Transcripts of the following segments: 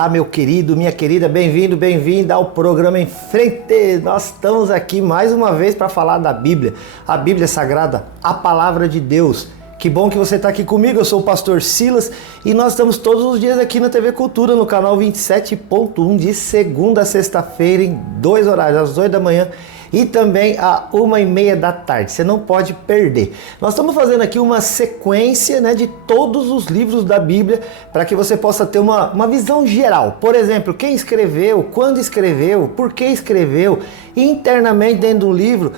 Olá, meu querido, minha querida, bem-vindo, bem-vinda ao programa Em Frente. Nós estamos aqui mais uma vez para falar da Bíblia, a Bíblia Sagrada, a Palavra de Deus. Que bom que você está aqui comigo, eu sou o pastor Silas e nós estamos todos os dias aqui na TV Cultura, no canal 27.1, de segunda a sexta-feira, em 2 horários, às 8 da manhã e também às 1h30 da tarde. Você não pode perder. Nós estamos fazendo aqui uma sequência, de todos os livros da Bíblia para que você possa ter uma visão geral. Por exemplo, quem escreveu, quando escreveu, por que escreveu, internamente dentro do livro,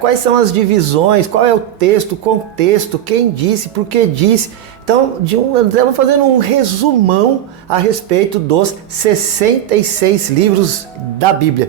quais são as divisões, qual é o texto, o contexto, quem disse, por que disse. Então, estamos fazendo um resumão a respeito dos 66 livros da Bíblia.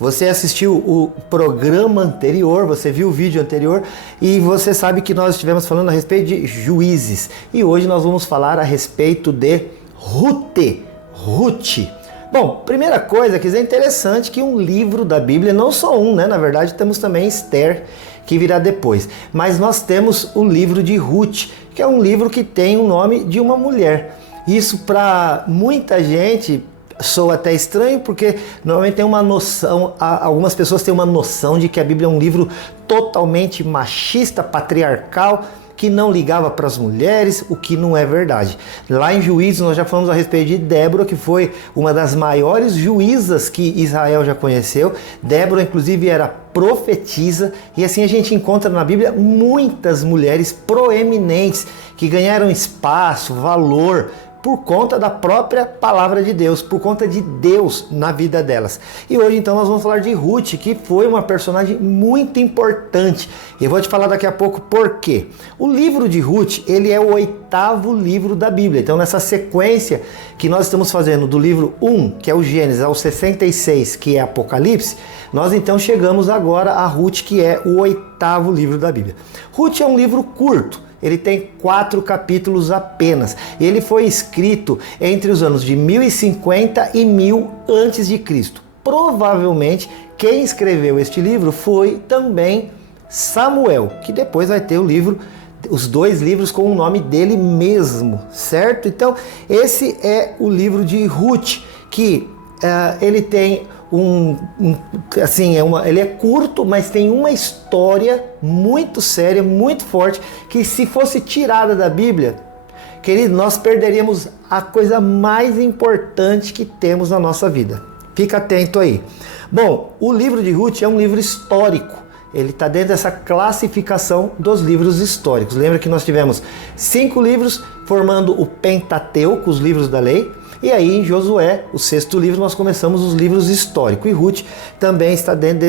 Você assistiu o programa anterior, você viu o vídeo anterior e você sabe que nós estivemos falando a respeito de Juízes. E hoje nós vamos falar a respeito de Ruth. Bom, primeira coisa que é interessante que um livro da Bíblia, não só um, na verdade temos também Esther, que virá depois. Mas nós temos o livro de Ruth, que é um livro que tem o nome de uma mulher. Isso para muita gente soa até estranho, porque normalmente tem uma noção, algumas pessoas têm uma noção de que a Bíblia é um livro totalmente machista, patriarcal, que não ligava para as mulheres, o que não é verdade. Lá em Juízes nós já falamos a respeito de Débora, que foi uma das maiores juízas que Israel já conheceu. Débora inclusive era profetisa, e assim a gente encontra na Bíblia muitas mulheres proeminentes que ganharam espaço, valor, por conta da própria palavra de Deus, por conta de Deus na vida delas. E hoje então nós vamos falar de Ruth, que foi uma personagem muito importante. Eu vou te falar daqui a pouco por quê. O livro de Ruth, ele é o 8º livro da Bíblia. Então nessa sequência que nós estamos fazendo do livro 1, que é o Gênesis, ao 66, que é Apocalipse, nós então chegamos agora a Ruth, que é o 8º livro da Bíblia. Ruth é um livro curto. Ele tem 4 capítulos apenas. Ele foi escrito entre os anos de 1050 e 1000 a.C. Provavelmente quem escreveu este livro foi também Samuel, que depois vai ter os 2 livros com o nome dele mesmo, certo? Então esse é o livro de Ruth, que ele tem ele é curto, mas tem uma história muito séria, muito forte, que se fosse tirada da Bíblia, querido, nós perderíamos a coisa mais importante que temos na nossa vida. Fica atento aí. Bom, o livro de Ruth é um livro histórico. Ele está dentro dessa classificação dos livros históricos. Lembra que nós tivemos 5 livros formando o Pentateuco, os livros da lei. E aí em Josué, o 6º livro, nós começamos os livros históricos. E Ruth também está dentro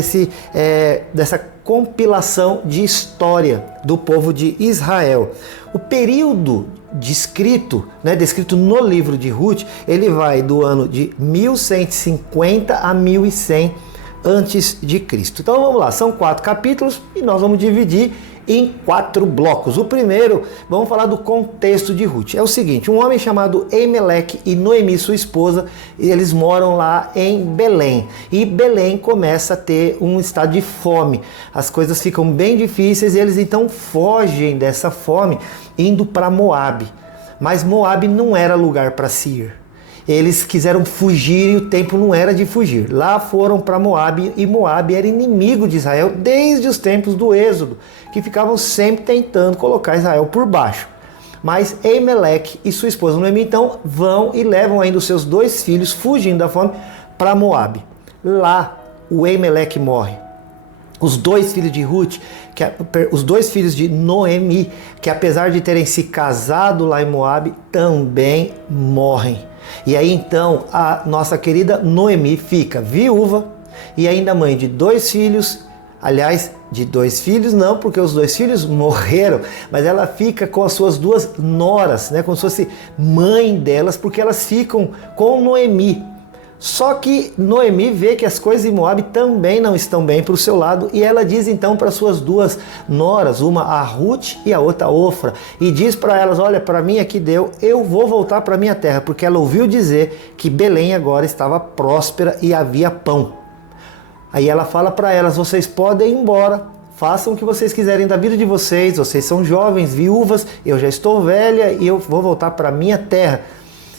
dessa compilação de história do povo de Israel. O período descrito no livro de Ruth, ele vai do ano de 1150 a 1100 antes de Cristo. Então vamos lá, são 4 capítulos e nós vamos dividir em 4 blocos. O primeiro, vamos falar do contexto de Ruth. É o seguinte, um homem chamado Elimeleque e Noemi, sua esposa, eles moram lá em Belém. E Belém começa a ter um estado de fome. As coisas ficam bem difíceis e eles então fogem dessa fome indo para Moabe. Mas Moabe não era lugar para se ir. Eles quiseram fugir e o tempo não era de fugir. Lá foram para Moabe e Moabe era inimigo de Israel desde os tempos do Êxodo, que ficavam sempre tentando colocar Israel por baixo. Mas Elimeleque e sua esposa Noemi então vão e levam ainda os seus 2 filhos, fugindo da fome, para Moabe. Lá o Elimeleque morre. Os 2 filhos de Ruth, os 2 filhos de Noemi, que apesar de terem se casado lá em Moabe, também morrem. E aí então a nossa querida Noemi fica viúva e ainda mãe de 2 filhos, aliás, de 2 filhos não, porque os 2 filhos morreram, mas ela fica com as suas 2 noras, como se fosse mãe delas, porque elas ficam com Noemi. Só que Noemi vê que as coisas em Moabe também não estão bem para o seu lado e ela diz então para suas 2 noras, uma a Ruth e a outra a Ofra, e diz para elas, olha, para mim aqui deu, eu vou voltar para minha terra, porque ela ouviu dizer que Belém agora estava próspera e havia pão. Aí ela fala para elas, vocês podem ir embora, façam o que vocês quiserem da vida de vocês são jovens, viúvas, eu já estou velha e eu vou voltar para minha terra.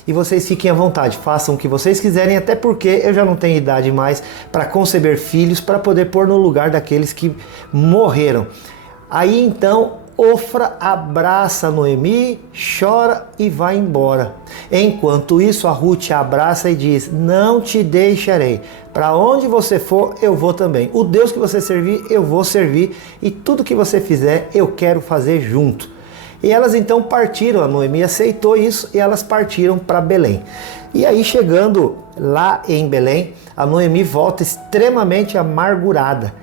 e vocês fiquem à vontade, façam o que vocês quiserem, até porque eu já não tenho idade mais para conceber filhos, para poder pôr no lugar daqueles que morreram. Aí então Ofra abraça Noemi, chora e vai embora. Enquanto isso, a Ruth abraça e diz: não te deixarei. Para onde você for, eu vou também. O Deus que você servir, eu vou servir. E tudo que você fizer, eu quero fazer junto. E elas então partiram. A Noemi aceitou isso e elas partiram para Belém. E aí, chegando lá em Belém, a Noemi volta extremamente amargurada,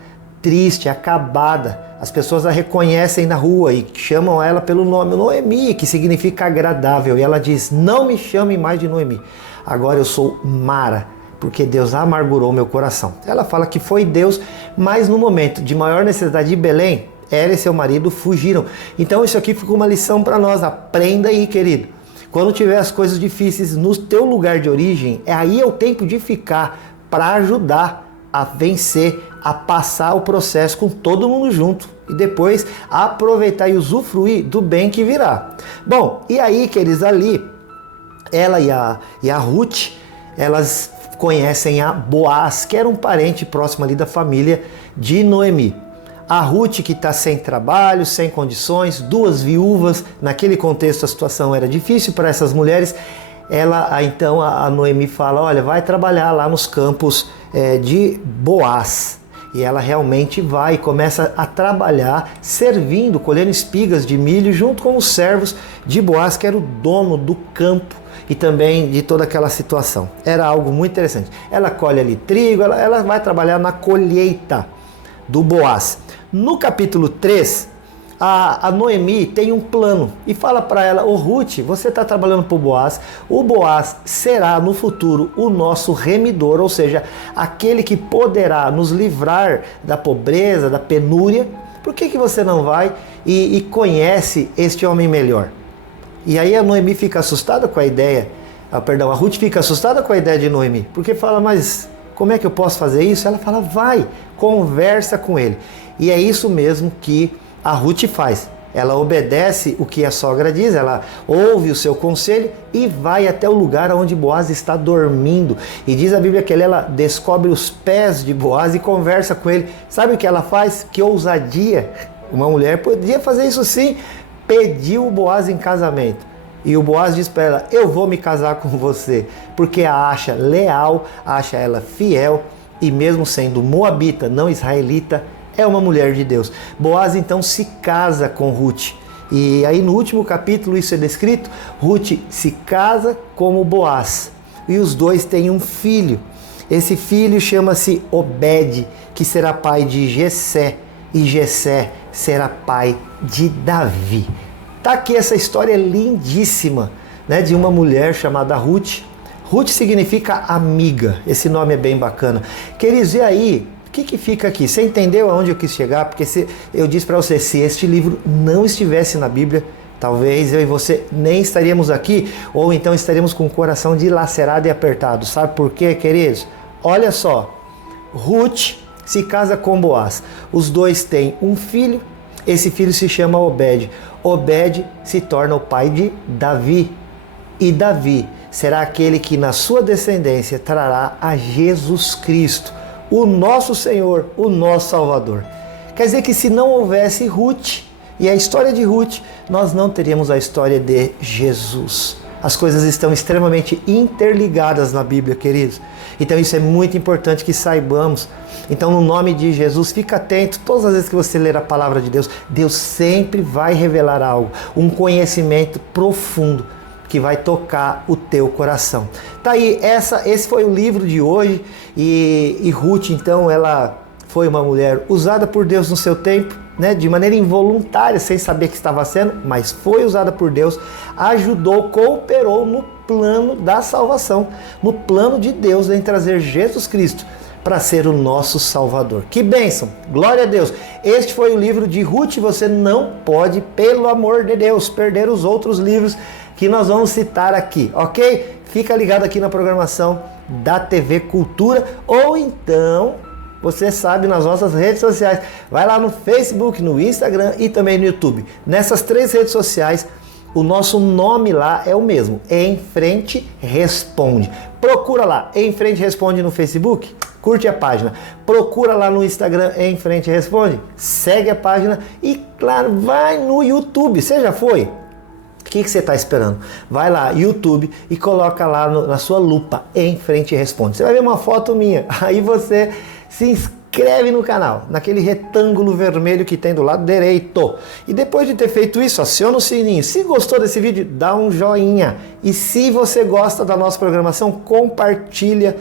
triste, acabada. As pessoas a reconhecem na rua e chamam ela pelo nome Noemi, que significa agradável. E ela diz: não me chame mais de Noemi. Agora eu sou Mara, porque Deus amargurou meu coração. Ela fala que foi Deus, mas no momento de maior necessidade de Belém, ela e seu marido fugiram. Então isso aqui fica uma lição para nós. Aprenda aí, querido. Quando tiver as coisas difíceis no teu lugar de origem, aí é o tempo de ficar para ajudar a vencer, a passar o processo com todo mundo junto e depois aproveitar e usufruir do bem que virá. Bom, e aí, queridos, ali, ela e a Ruth, elas conhecem a Boaz, que era um parente próximo ali da família de Noemi. A Ruth, que está sem trabalho, sem condições, 2 viúvas, naquele contexto a situação era difícil para essas mulheres. Então a Noemi fala: olha, vai trabalhar lá nos campos de Boaz. E ela realmente vai e começa a trabalhar servindo, colhendo espigas de milho junto com os servos de Boaz, que era o dono do campo e também de toda aquela situação. Era algo muito interessante. Ela colhe ali trigo, ela vai trabalhar na colheita do Boaz. No capítulo 3, a Noemi tem um plano e fala para ela: ô Ruth, você está trabalhando para o Boaz será no futuro o nosso remidor, ou seja, aquele que poderá nos livrar da pobreza, da penúria. Por que você não vai e conhece este homem melhor? E aí a Noemi fica assustada com a ideia, a Ruth fica assustada com a ideia de Noemi, porque fala: mas como é que eu posso fazer isso? Ela fala: vai, conversa com ele. E é isso mesmo que a Ruth faz. Ela obedece o que a sogra diz, ela ouve o seu conselho e vai até o lugar onde Boaz está dormindo. E diz a Bíblia que ela descobre os pés de Boaz e conversa com ele. Sabe o que ela faz? Que ousadia! Uma mulher podia fazer isso sim. Pediu o Boaz em casamento. E o Boaz diz para ela: eu vou me casar com você, porque a acha leal, acha ela fiel, e mesmo sendo moabita, não israelita, é uma mulher de Deus. Boaz então se casa com Ruth. E aí no último capítulo isso é descrito. Ruth se casa com o Boaz. E os dois têm um filho. Esse filho chama-se Obed, que será pai de Jessé. E Jessé será pai de Davi. Tá aqui essa história lindíssima, né, de uma mulher chamada Ruth. Ruth significa amiga. Esse nome é bem bacana. Queridos, e aí? O que fica aqui? Você entendeu aonde eu quis chegar? Porque eu disse para você, se este livro não estivesse na Bíblia, talvez eu e você nem estaríamos aqui, ou então estaríamos com o coração dilacerado e apertado. Sabe por quê, queridos? Olha só, Ruth se casa com Boaz. Os dois têm um filho, esse filho se chama Obed. Obed se torna o pai de Davi. E Davi será aquele que na sua descendência trará a Jesus Cristo, o nosso Senhor, o nosso Salvador. Quer dizer que se não houvesse Ruth e a história de Ruth, nós não teríamos a história de Jesus. As coisas estão extremamente interligadas na Bíblia, queridos. Então isso é muito importante que saibamos. Então, no nome de Jesus, fica atento. Todas as vezes que você ler a palavra de Deus, Deus sempre vai revelar algo, um conhecimento profundo que vai tocar o teu coração. Tá aí, esse foi o livro de hoje. E Ruth, então, ela foi uma mulher usada por Deus no seu tempo, né, de maneira involuntária, sem saber que estava sendo, mas foi usada por Deus, ajudou, cooperou no plano da salvação, no plano de Deus em trazer Jesus Cristo para ser o nosso Salvador. Que bênção! Glória a Deus! Este foi o livro de Ruth. Você não pode, pelo amor de Deus, perder os outros livros que nós vamos citar aqui, ok? Fica ligado aqui na programação da TV Cultura, ou então, você sabe, nas nossas redes sociais. Vai lá no Facebook, no Instagram e também no YouTube. Nessas 3 redes sociais, O nosso nome lá é o mesmo, Em Frente Responde. Procura lá, Em Frente Responde no Facebook, curte a página. Procura lá no Instagram, Em Frente Responde, segue a página e, claro, vai no YouTube. Você já foi? O que você está esperando? Vai lá, YouTube, e coloca lá na sua lupa, Em Frente Responde. Você vai ver uma foto minha, aí você se inscreve no canal, naquele retângulo vermelho que tem do lado direito. E depois de ter feito isso, aciona o sininho. Se gostou desse vídeo, dá um joinha. E se você gosta da nossa programação, compartilha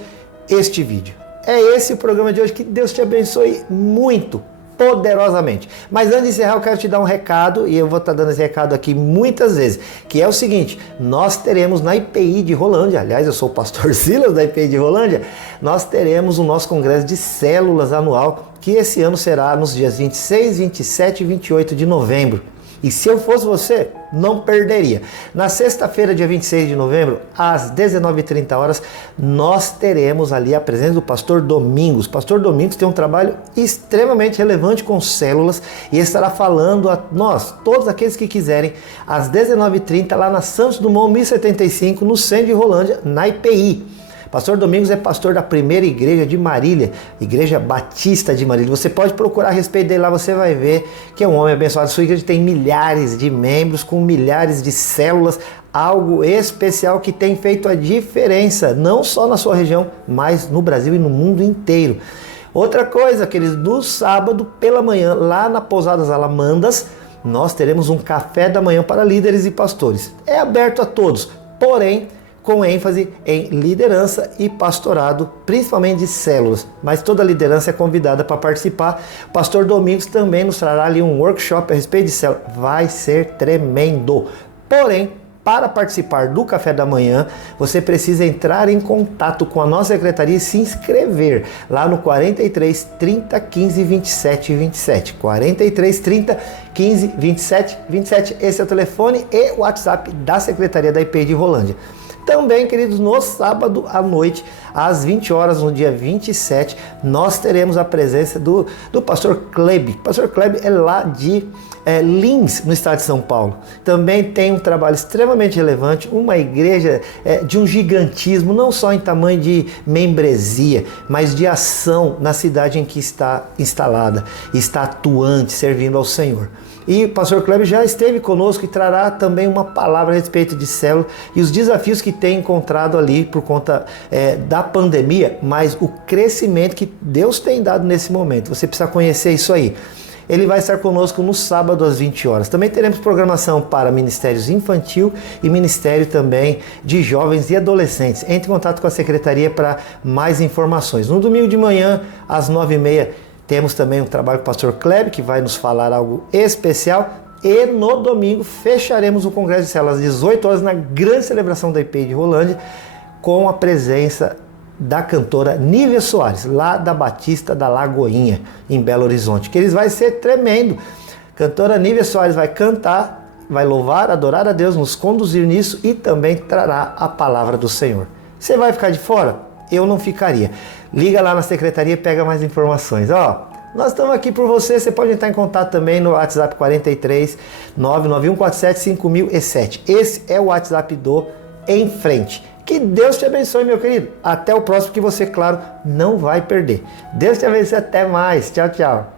este vídeo. É esse o programa de hoje, que Deus te abençoe muito, poderosamente. Mas antes de encerrar, eu quero te dar um recado, e eu vou estar dando esse recado aqui muitas vezes, que é o seguinte: nós teremos na IPI de Rolândia, aliás, eu sou o pastor Silas da IPI de Rolândia, nós teremos o nosso congresso de células anual, que esse ano será nos dias 26, 27 e 28 de novembro. E se eu fosse você, não perderia. Na sexta-feira, dia 26 de novembro, às 19h30, nós teremos ali a presença do pastor Domingos. Pastor Domingos tem um trabalho extremamente relevante com células e estará falando a nós, todos aqueles que quiserem, às 19h30, lá na Santos Dumont 1075, no centro de Rolândia, na IPI. Pastor Domingos é pastor da primeira igreja de Marília, Igreja Batista de Marília. Você pode procurar a respeito dele lá, você vai ver que é um homem abençoado. Sua igreja tem milhares de membros, com milhares de células, algo especial que tem feito a diferença, não só na sua região, mas no Brasil e no mundo inteiro. Outra coisa, queridos, no sábado pela manhã, lá na Pousadas Alamandas, nós teremos um café da manhã para líderes e pastores. É aberto a todos, porém, com ênfase em liderança e pastorado, principalmente de células. Mas toda a liderança é convidada para participar. O pastor Domingos também nos trará ali um workshop a respeito de células. Vai ser tremendo. Porém, para participar do café da manhã, você precisa entrar em contato com a nossa secretaria e se inscrever lá no 43 30 15 27 27. 43 30 15 27 27. Esse é o telefone e o WhatsApp da Secretaria da IPI de Rolândia. Também, queridos, no sábado à noite, às 20 horas, no dia 27, nós teremos a presença do pastor Kleb. O pastor Kleb é lá de Lins, no estado de São Paulo. Também tem um trabalho extremamente relevante, uma igreja de um gigantismo, não só em tamanho de membresia, mas de ação na cidade em que está instalada, está atuante, servindo ao Senhor. E o pastor Kleber já esteve conosco e trará também uma palavra a respeito de célula e os desafios que tem encontrado ali por conta da pandemia, mas o crescimento que Deus tem dado nesse momento. Você precisa conhecer isso aí. Ele vai estar conosco no sábado às 20 horas. Também teremos programação para ministérios infantil e ministério também de jovens e adolescentes. Entre em contato com a secretaria para mais informações. No domingo de manhã, às 9h30, temos também um trabalho com o pastor Kleber, que vai nos falar algo especial. E no domingo fecharemos o Congresso de Células às 18 horas na grande celebração da IPI de Rolândia, com a presença da cantora Nívia Soares, lá da Batista da Lagoinha, em Belo Horizonte. Que eles vai ser tremendo. Cantora Nívia Soares vai cantar, vai louvar, adorar a Deus, nos conduzir nisso e também trará a palavra do Senhor. Você vai ficar de fora? Eu não ficaria. Liga lá na secretaria e pega mais informações. Nós estamos aqui por você. Você pode entrar em contato também no WhatsApp 43 99147 5007. Esse é o WhatsApp do Em Frente. Que Deus te abençoe, meu querido. Até o próximo, que você, claro, não vai perder. Deus te abençoe. Até mais. Tchau, tchau.